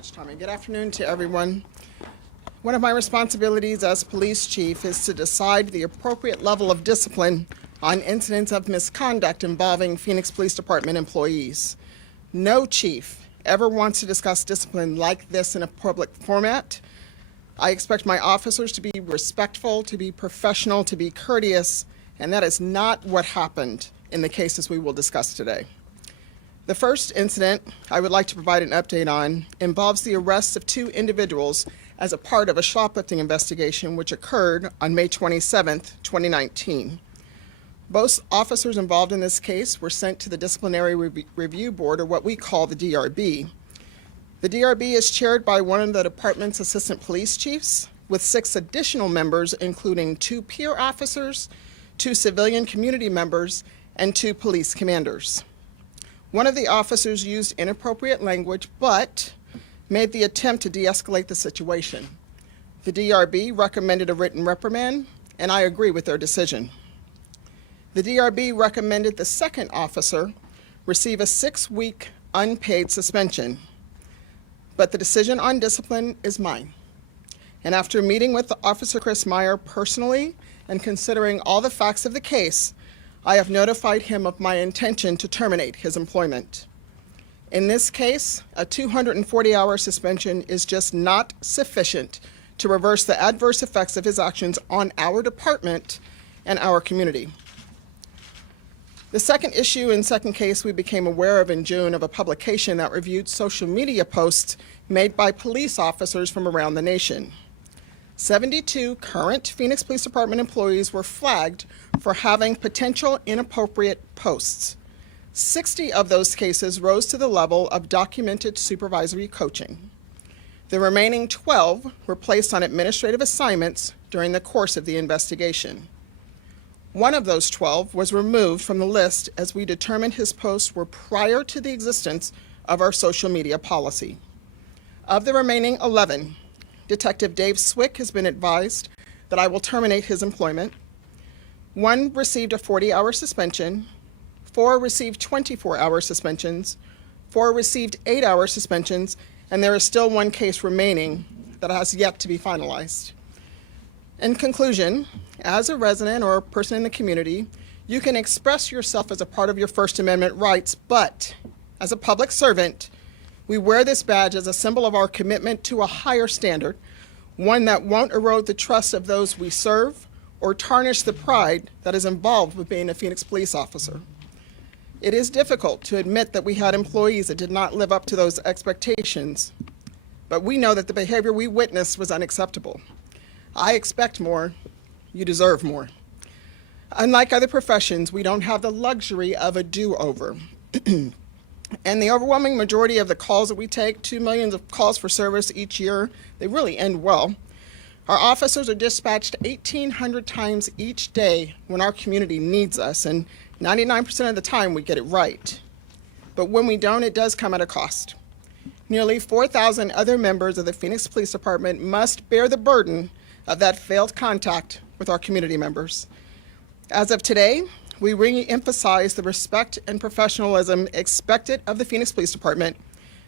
much, Tommy. Good afternoon to everyone. One of my responsibilities as police chief is to decide the appropriate level of discipline on incidents of misconduct involving Phoenix Police Department employees. No chief ever wants to discuss discipline like this in a public format. I expect my officers to be respectful, to be professional, to be courteous, and that is not what happened in the cases we will discuss today. The first incident I would like to provide an update on involves the arrest of two individuals as a part of a shoplifting investigation which occurred on May 27, 2019. Both officers involved in this case were sent to the Disciplinary Review Board, or what we call the DRB. The DRB is chaired by one of the department's assistant police chiefs, with 6 additional members, including 2 peer officers, 2 civilian community members, and 2 police commanders. One of the officers used inappropriate language, but made the attempt to de-escalate the situation. The DRB recommended a written reprimand, and I agree with their decision. The DRB recommended the second officer receive a 6-week unpaid suspension, but the decision on discipline is mine. And after meeting with Officer Chris Meyer personally and considering all the facts of the case, I have notified him of my intention to terminate his employment. In this case, a 240-hour suspension is just not sufficient to reverse the adverse effects of his actions on our department and our community. The second issue and second case we became aware of in June of a publication that reviewed social media posts made by police officers from around the nation. 72 current Phoenix Police Department employees were flagged for having potential inappropriate posts. 60 of those cases rose to the level of documented supervisory coaching. The remaining 12 were placed on administrative assignments during the course of the investigation. One of those 12 was removed from the list as we determined his posts were prior to the existence of our social media policy. Of the remaining 11, Detective Dave Swick has been advised that I will terminate his employment. 1 received a 40-hour suspension, 4 received 24-hour suspensions, 4 received 8-hour suspensions, and there is still 1 case remaining that has yet to be finalized. In conclusion, as a resident or a person in the community, you can express yourself as a part of your First Amendment rights, but as a public servant, we wear this badge as a symbol of our commitment to a higher standard, one that won't erode the trust of those we serve or tarnish the pride that is involved with being a Phoenix police officer. It is difficult to admit that we had employees that did not live up to those expectations, but we know that the behavior we witnessed was unacceptable. I expect more, you deserve more. Unlike other professions, we don't have the luxury of a do-over. And the overwhelming majority of the calls that we take, 2 million of calls for service each year, they really end well. Our officers are dispatched 1,800 times each day when our community needs us, and 99% of the time we get it right. But when we don't, it does come at a cost. Nearly 4,000 other members of the Phoenix Police Department must bear the burden of that failed contact with our community members. As of today, we re-emphasize the respect and professionalism expected of the Phoenix Police Department.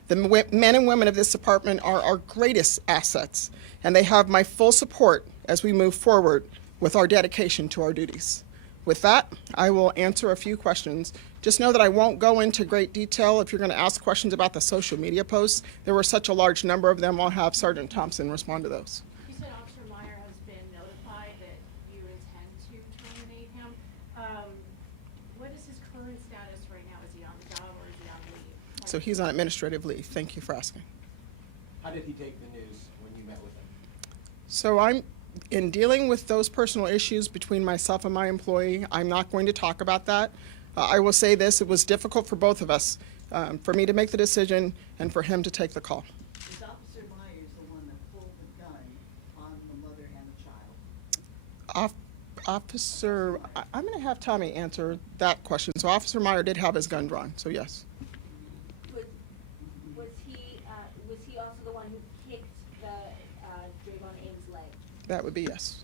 The men and women of this department are our greatest assets, and they have my full support as we move forward with our dedication to our duties. With that, I will answer a few questions. Just know that I won't go into great detail. If you're going to ask questions about the social media posts, there were such a large number of them. I'll have Sergeant Thompson respond to those. You said Officer Meyer has been notified that you intend to terminate him. What is his current status right now? Is he on the job or is he on leave? So he's on administrative leave. Thank you for asking. How did he take the news when you met with him? So in dealing with those personal issues between myself and my employee, I'm not going to talk about that. I will say this, it was difficult for both of us, for me to make the decision and for him to take the call. Is Officer Myers the one that pulled the gun on the mother and the child? Officer, I'm going to have Tommy answer that question. So Officer Meyer did have his gun drawn, so yes. Was he also the one who kicked the Draymond Ames' leg? That would be yes.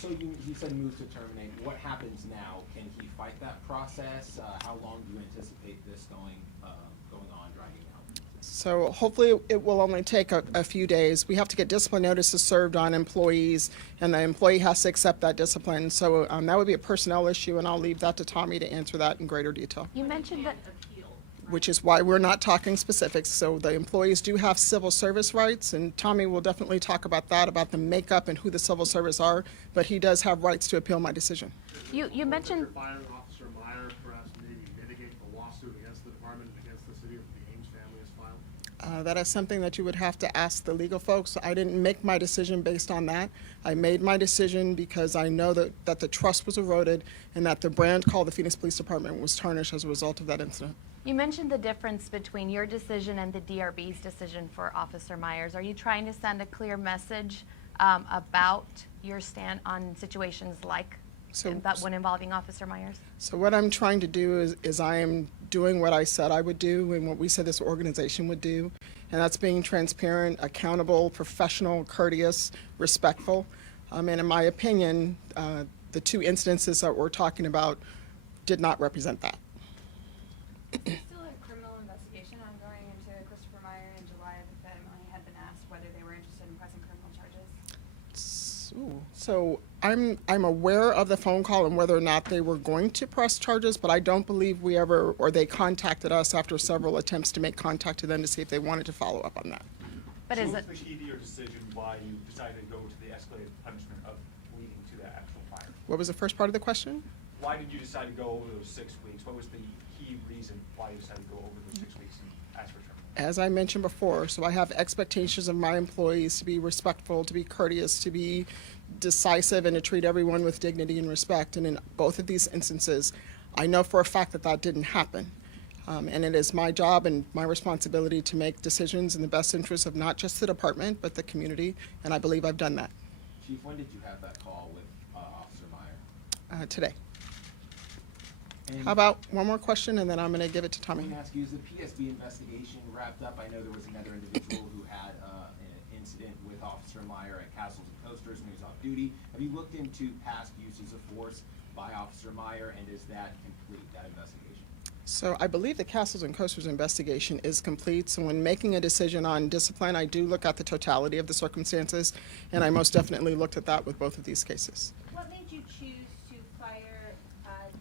So he said he moves to terminate. What happens now? Can he fight that process? How long do you anticipate this going on, dragging out? So hopefully it will only take a few days. We have to get discipline notices served on employees, and the employee has to accept that discipline. So that would be a personnel issue, and I'll leave that to Tommy to answer that in greater detail, You mentioned that, Appeal. which is why we're not talking specifics. So the employees do have civil service rights, and Tommy will definitely talk about that, about the makeup and who the civil service are, but he does have rights to appeal my decision. you mentioned, After firing Officer Meyer, perhaps maybe mitigate the lawsuit against the department and against the city if the Ames family is filed? That is something that you would have to ask the legal folks. I didn't make my decision based on that. I made my decision because I know that the trust was eroded and that the brand called the Phoenix Police Department was tarnished as a result of that incident. you mentioned the difference between your decision and the DRB's decision for Officer Myers. Are you trying to send a clear message about your stand on situations like that one involving Officer Myers? So what I'm trying to do is I am doing what I said I would do and what we said this organization would do, and that's being transparent, accountable, professional, courteous, respectful. And in my opinion, the two incidences that we're talking about did not represent that. There's still a criminal investigation ongoing into Christopher Meyer in July. The family had been asked whether they were interested in pressing criminal charges. So I'm aware of the phone call and whether or not they were going to press charges, but I don't believe we ever, or they contacted us after several attempts to make contact to them to see if they wanted to follow up on that. But is it, What's the key to your decision why you decided to go to the escalated punishment of leading to that actual fire? What was the first part of the question? Why did you decide to go over those 6 weeks? What was the key reason why you decided to go over those 6 weeks and ask for termination? As I mentioned before, so I have expectations of my employees to be respectful, to be courteous, to be decisive, and to treat everyone with dignity and respect. And in both of these instances, I know for a fact that that didn't happen. And it is my job and my responsibility to make decisions in the best interest of not just the department, but the community, and I believe I've done that Chief, when did you have that call with Officer Meyer? today. And How about one more question, and then I'm going to give it to let Tommy. me ask you, is the PSB investigation wrapped up? I know there was another individual who had an incident with Officer Meyer at Castles and Coasters when he was off duty. Have you looked into past uses of force by Officer Meyer, and is that complete, that investigation? So I believe the Castles and Coasters investigation is complete. So when making a decision on discipline, I do look at the totality of the circumstances, and I most definitely looked at that with both of these cases. What made you choose to fire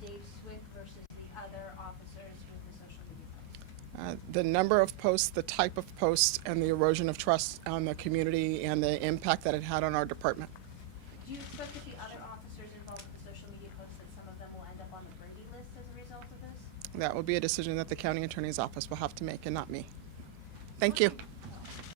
Dave Swift versus the other officers with the social media posts? The number of posts, the type of posts, and the erosion of trust on the community and the impact that it had on our department. Do you expect that the other officers involved with the social media posts, that some of them will end up on the Brady list as a result of this? That will be a decision that the county attorney's office will have to make and not me. Thank you.